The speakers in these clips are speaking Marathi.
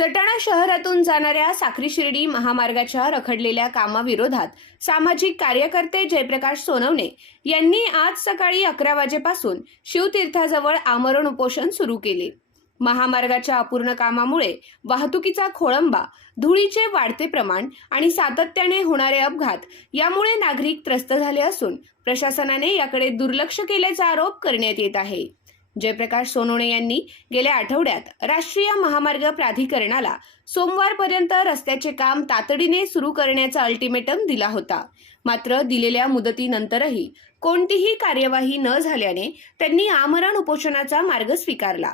सटाणा शहरातून जाणाऱ्या साक्री शिर्डी महामार्गाच्या रखडलेल्या कामाविरोधात सामाजिक कार्यकर्ते जयप्रकाश सोनवणे यांनी आज सकाळी 11 वाजेपासून शिवतीर्थाजवळ आमरण उपोषण सुरू केले। महामार्गाच्या अपूर्ण कामामुळे वाहतुकीचा खोळंबा, धुळीचे वाढते प्रमाण आणि सातत्याने होणारे अपघात यामुळे नागरिक त्रस्त झाले असून प्रशासनाने याकडे दुर्लक्ष केल्याचा आरोप करण्यात येत आहे। जयप्रकाश सोनवणे यांनी गेल्या आठवड्यात राष्ट्रीय महामार्ग प्राधिकरणाला सोमवारपर्यंत रस्त्याचे काम तातडीने सुरू करण्याचा अल्टिमेटम दिला होता। मात्र दिलेल्या मुदतीनंतरही कोणतीही कार्यवाही न झाल्याने त्यांनी आमरण उपोषणाचा मार्ग स्वीकारला।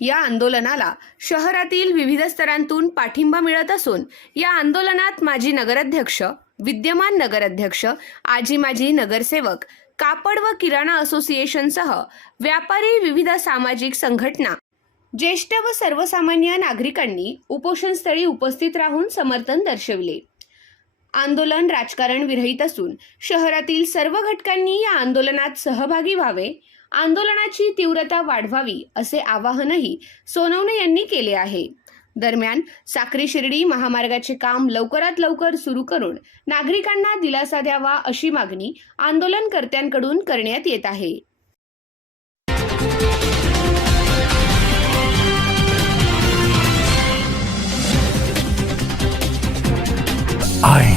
या आंदोलनाला शहरातील विविध स्तरांतून पाठिंबा मिळत असून या आंदोलनात माजी नगराध्यक्ष, विद्यमान नगराध्यक्ष, आजी माजी नगरसेवक, कापड व किराणा असोसिएशनसह व्यापारी, विविध सामाजिक संघटना, ज्येष्ठ व सर्वसामान्य नागरिकांनी उपोषणस्थळी उपस्थित राहून समर्थन दर्शविले। आंदोलन राजकारण विरहित असून शहरातील सर्व घटकांनी या आंदोलनात सहभागी व्हावे, आंदोलनाची तीव्रता वाढवावी असे आवाहनही सोनवणे यांनी केले आहे। दरम्यान साक्री शिर्डी महामार्गाचे काम लवकरात लवकर सुरू करून नागरिकांना दिलासा द्यावा अशी मागणी आंदोलनकर्त्यांकडून करण्यात येत आहे। I